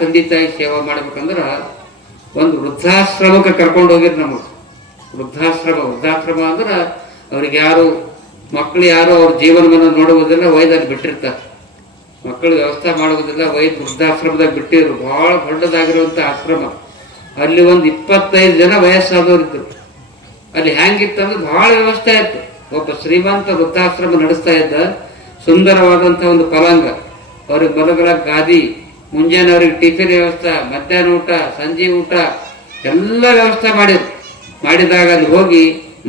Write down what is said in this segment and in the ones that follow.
ತಂದೆ ತಾಯಿ ಸೇವಾ ಮಾಡ್ಬೇಕಂದ್ರ ಒಂದು ವೃದ್ಧಾಶ್ರಮಕ್ಕೆ ಕರ್ಕೊಂಡು ಹೋಗಿರ್ ನಮಗೆ. ವೃದ್ಧಾಶ್ರಮ ಅಂದ್ರ ಅವ್ರಿಗೆ ಯಾರು ಮಕ್ಕಳು ಯಾರು ಅವ್ರ ಜೀವನವನ್ನು ನೋಡುವುದಿಲ್ಲ, ವೈದಲ್ಲಿ ಬಿಟ್ಟಿರ್ತಾರೆ. ಮಕ್ಕಳು ವ್ಯವಸ್ಥೆ ಮಾಡುವುದಿಲ್ಲ, ವೃದ್ಧಾಶ್ರಮದಾಗ ಬಿಟ್ಟಿರು. ಬಹಳ ದೊಡ್ಡದಾಗಿರುವಂತ ಆಶ್ರಮ. ಅಲ್ಲಿ ಒಂದು 25 ಜನ ವಯಸ್ಸಾದವ್ರು ಇದ್ರು. ಅಲ್ಲಿ ಹೆಂಗಿತ್ತಂದ್ರೆ ಬಹಳ ವ್ಯವಸ್ಥೆ ಆಯ್ತು. ಒಬ್ಬ ಶ್ರೀಮಂತ ವೃದ್ಧಾಶ್ರಮ ನಡೆಸ್ತಾ ಇದ್ದ. ಸುಂದರವಾದಂತ ಒಂದು ಪಲಾಂಗ, ಅವ್ರಿಗೆ ಮಲಗಳ ಗಾದಿ, ಮುಂಜಾನೆ ಅವ್ರಿಗೆ ಟಿಫಿನ್ ವ್ಯವಸ್ಥೆ, ಮಧ್ಯಾಹ್ನ ಊಟ, ಸಂಜೆ ಊಟ ಎಲ್ಲ ವ್ಯವಸ್ಥೆ ಮಾಡಿದಾಗ ಅಲ್ಲಿ ಹೋಗಿ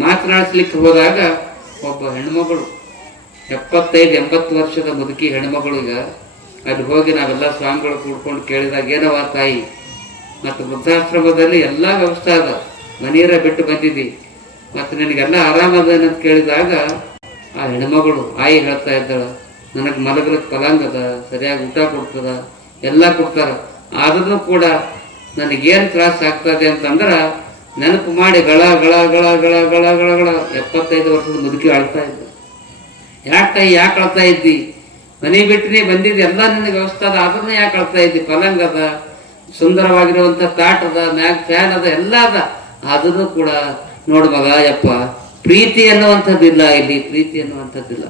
ಮಾತನಾಡಿಸ್ಲಿಕ್ಕೆ ಹೋದಾಗ ಒಬ್ಬ ಹೆಣ್ಮಗಳು 75-80 ವರ್ಷದ ಮುದುಕಿ ಹೆಣ್ಮಗಳು ಈಗ ಅಲ್ಲಿ ಹೋಗಿ ನಾವೆಲ್ಲ ಸ್ವಾಮಿಗಳು ಕೂಡ್ಕೊಂಡು ಕೇಳಿದಾಗ, ಏನವ ತಾಯಿ, ಮತ್ತು ವೃದ್ಧಾಶ್ರಮದಲ್ಲಿ ಎಲ್ಲಾ ವ್ಯವಸ್ಥೆ ಅದ, ಮನೆಯರ ಬಿಟ್ಟು ಬಂದಿದ್ದಿ, ಮತ್ತೆ ನಿನಗೆಲ್ಲ ಆರಾಮದ ಅಂತ ಕೇಳಿದಾಗ ಆ ಹೆಣ್ಮಗಳು ಆಯಿ ಹೇಳ್ತಾ ಇದ್ದಾಳ, ನನಗೆ ಮಲಗಲಕ್ಕೆ ಪಲಾಂಗದ, ಸರಿಯಾಗಿ ಊಟ ಕೊಡ್ತದ, ಎಲ್ಲ ಕೊಡ್ತಾರ, ಆದ್ರೂ ಕೂಡ ನನಗೇನ್ ತ್ರಾಸ ಆಗ್ತದೆ ಅಂತಂದ್ರ ನೆನಪು ಮಾಡಿ ಗಳ ಗಳ ಗಳ ಗಳ ಗಳ ಗಳ ಗಳ 75 ವರ್ಷದ ಮುದುಕಿ ಆಳ್ತಾ ಇದ್ದ. ಯಾಕೆ ಅಳ್ತಾ ಇದ್ದಿ? ಮನೆ ಬಿಟ್ಟಿನಿ ಬಂದಿದ್ದು ಎಲ್ಲ ನಿನಗೆ ವ್ಯವಸ್ಥೆ ಅದ, ಆದ್ರೂ ಯಾಕೆ ಅಳ್ತಾ ಇದ್ದಿ? ಪಲಂಗ ಅದ, ಸುಂದರವಾಗಿರುವಂತ ತಾಟ್ ಅದ, ಮ್ಯಾಗ್ ಫ್ಯಾನ್ ಅದ, ಎಲ್ಲ ಅದ, ಆದ್ರೂ ಕೂಡ ನೋಡ್ ಮಗ, ಯಪ್ಪ, ಪ್ರೀತಿ ಅನ್ನುವಂಥದ್ದಿಲ್ಲ ಇಲ್ಲಿ, ಪ್ರೀತಿ ಅನ್ನುವಂಥದ್ದಿಲ್ಲ.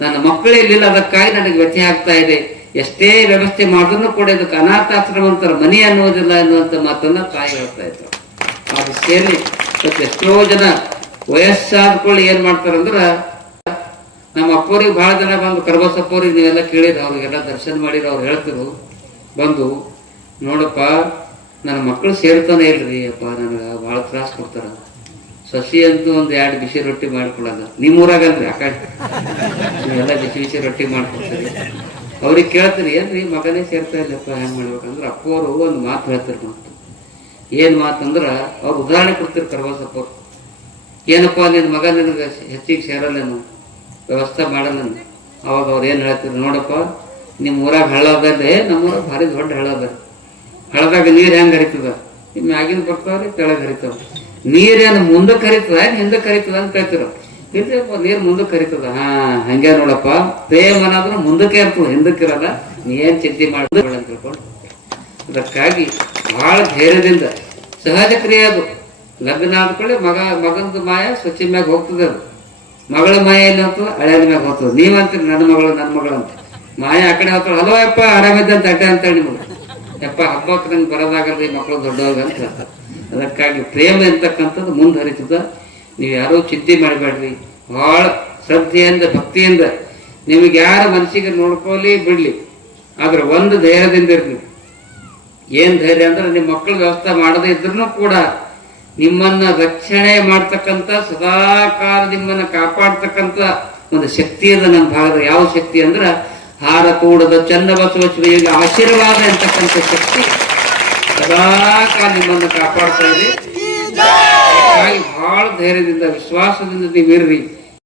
ನನ್ನ ಮಕ್ಕಳೇ ಇಲ್ಲಿಲ್ಲ, ಅದಕ್ಕಾಗಿ ನನಗೆ ವ್ಯಥೆ ಆಗ್ತಾ ಇದೆ. ಎಷ್ಟೇ ವ್ಯವಸ್ಥೆ ಮಾಡಿದ್ರು ಕೂಡ ಇದಕ್ಕೆ ಅನಾಥಾಶ್ರಮ ಅಂತಾರೆ, ಮನೆ ಅನ್ನೋದಿಲ್ಲ ಎನ್ನುವಂತ ಮಾತನ್ನ ತಾಯಿ ಹೇಳ್ತಾ ಇದ್ರು. ಆ ವಿಷಯಲ್ಲಿ ಎಷ್ಟೋ ಜನ ವಯಸ್ಸಾದ್ಕೊಳ್ಳಿ ಏನ್ ಮಾಡ್ತಾರಂದ್ರ, ನಮ್ಮ ಅಪ್ಪವ್ರಿಗೆ ಬಹಳ ಜನ ಬಂದು, ಕರ್ಬಸಪ್ಪವ್ರಿಗೆ ನೀವೆಲ್ಲ ಕೇಳಿದ, ಅವ್ರಿಗೆಲ್ಲ ದರ್ಶನ ಮಾಡಿರ, ಅವ್ರು ಹೇಳ್ತಿರು ಬಂದು, ನೋಡಪ್ಪ ನನ್ನ ಮಕ್ಕಳು ಸೇರ್ತಾನೆ ಇಲ್ರಿ ಅಪ್ಪ, ನನಗ ಬಹಳ ತ್ರಾಸ ಕೊಡ್ತಾರ, ಸಸಿ ಅಂತೂ ಒಂದು 2 ಬಿಸಿ ರೊಟ್ಟಿ ಮಾಡ್ಕೊಡಲ್ಲ, ನಿಮ್ಮೂರಾಗಲ್ರಿ ಆ ಕಡೆ ನೀವೆಲ್ಲ ಬಿಸಿ ರೊಟ್ಟಿ ಮಾಡ್ಕೊಡ್ತೀರಿ. ಅವ್ರಿಗೆ ಕೇಳ್ತೀರಿ, ಏನ್ರಿ ಮಗನೇ ಸೇರ್ತಾ ಇಲ್ಲಪ್ಪ, ಹೆಂಗ್ ಮಾಡ್ಬೇಕಂದ್ರ ಅಪ್ಪವರು ಒಂದು ಮಾತು ಹೇಳ್ತಾರೆ. ಮಾತು ಏನ್ ಮಾತಂದ್ರ, ಅವ್ರು ಉದಾಹರಣೆ ಕೊಡ್ತಿರ್ ಕರ್ಬಸಪ್ಪವ್ರು, ಏನಪ್ಪಾ ನಿನ್ ಮಗ ನಿನಗೆ ಹೆಚ್ಚಿಗೆ ಸೇರಲ್ಲೇನು, ವ್ಯವಸ್ಥೆ ಮಾಡಲ್ಲ. ಅವಾಗ ಅವ್ರು ಏನ್ ಹೇಳ್ತಿದ್ರು, ನೋಡಪ್ಪ ನಿಮ್ ಊರಾಗ ಹಳ್ಳ ಅದೇ, ನಮ್ಮೂರಾಗ ಭಾರಿ ದೊಡ್ಡ ಹಳ್ಳ ಅದ, ಹಳ್ಳದಾಗ ನೀರ್ ಹೆಂಗ್ ಹರಿತದ, ನಿಮ್ ಮ್ಯಾಗಿನ ಬರ್ತಾವ್ರಿ ಕೆಳಗ್ ಹರಿತಾವ, ನೀರೇನು ಮುಂದಕ್ಕೆ ಹರಿತದ ಹಿಂದಕ್ಕೆ ಹರಿತದ ಅಂತ ಕೇಳ್ತಿರ. ಇಲ್ಲಪ್ಪ ನೀರ್ ಮುಂದಕ್ಕೆ ಹರಿತದ. ಹಂಗೆ ನೋಡಪ್ಪ, ಪ್ರೇಮ ಅನ್ನೋದ್ರ ಮುಂದಕ್ಕೆ ಇರ್ತದ, ಹಿಂದಕ್ಕೆ ಇರಲ್ಲ, ನೀ ಏನ್ ಚಿಂತೆ ಮಾಡ ಅಂತ ತಿಳ್ಕೊಂಡು. ಅದಕ್ಕಾಗಿ ಬಹಳ ಧೈರ್ಯದಿಂದ, ಸಹಜ ಕ್ರಿಯೆ ಅದು. ಲಗ್ನ ಆದ್ಕೊಳ್ಳಿ ಮಗಂದು ಮಾಯ ಸ್ವಚ್ಛ ಮ್ಯಾಗ ಹೋಗ್ತದೆ, ಅದು ಮಗಳ ಮಾಯ ಎಲ್ಲಿ ಹೋಗ್ತದ, ಹಳೆಯ ಮ್ಯಾಗ ಹೋಗ್ತದೆ. ನೀವಂತೀರಿ ನನ್ನ ಮಗಳು ಅಂತ, ಮಾಯ ಆ ಕಡೆ ಹೋಗ್ತಾಳ, ಹಲೋ ಯಪ್ಪ ಆರಾಮಿದ್ದಂತ ಅಡ್ಡ ಅಂತೇಳಿ ನಿಮಗೆ, ಯಪ್ಪ ಹಬ್ಬಕ್ಕೆ ನಂಗೆ ಬರೋದಾಗಲ್ರಿ ಮಕ್ಕಳು ದೊಡ್ಡವಾಗ ಅಂತ ಹೇಳ್ತಾರೆ. ಅದಕ್ಕಾಗಿ ಪ್ರೇಮ ಎಂತಕ್ಕಂಥದ್ದು ಮುಂದುವರಿತದ. ನೀವು ಯಾರೋ ಚಿಂತೆ ಮಾಡಬೇಡ್ರಿ, ಬಹಳ ಶ್ರದ್ಧೆಯಿಂದ ಭಕ್ತಿಯಿಂದ ನಿಮಗೆ ಯಾರ ಮನಸ್ಸಿಗೆ ನೋಡ್ಕೊಳ್ಳಿ ಬಿಡ್ಲಿ, ಆದ್ರೆ ಒಂದು ಧೈರ್ಯದಿಂದ ಇರ್ಲಿ. ಏನ್ ಧೈರ್ಯ ಅಂದ್ರೆ, ನಿಮ್ಮ ಮಕ್ಕಳು ವ್ಯವಸ್ಥೆ ಮಾಡದೇ ಇದ್ರು ಕೂಡ ನಿಮ್ಮನ್ನ ರಕ್ಷಣೆ ಮಾಡ್ತಕ್ಕಂಥ, ಸದಾಕಾಲ ನಿಮ್ಮನ್ನ ಕಾಪಾಡ್ತಕ್ಕಂಥ ಒಂದು ಶಕ್ತಿ ಇದೆ ನನ್ನ ಭಾಗದ. ಯಾವ ಶಕ್ತಿ ಅಂದ್ರ, ಹಾರ ಕೂಡದ ಚನ್ನ ಬಸವಶ್ರೀಗೆ ಆಶೀರ್ವಾದ ಎಂತಕ್ಕಂಥ ಶಕ್ತಿ ಸದಾಕಾಲ ನಿಮ್ಮನ್ನು ಕಾಪಾಡ್ತಾ ಇದೆ. ಬಹಳ ಧೈರ್ಯದಿಂದ ವಿಶ್ವಾಸದಿಂದ ನೀವಿರ್ರಿ.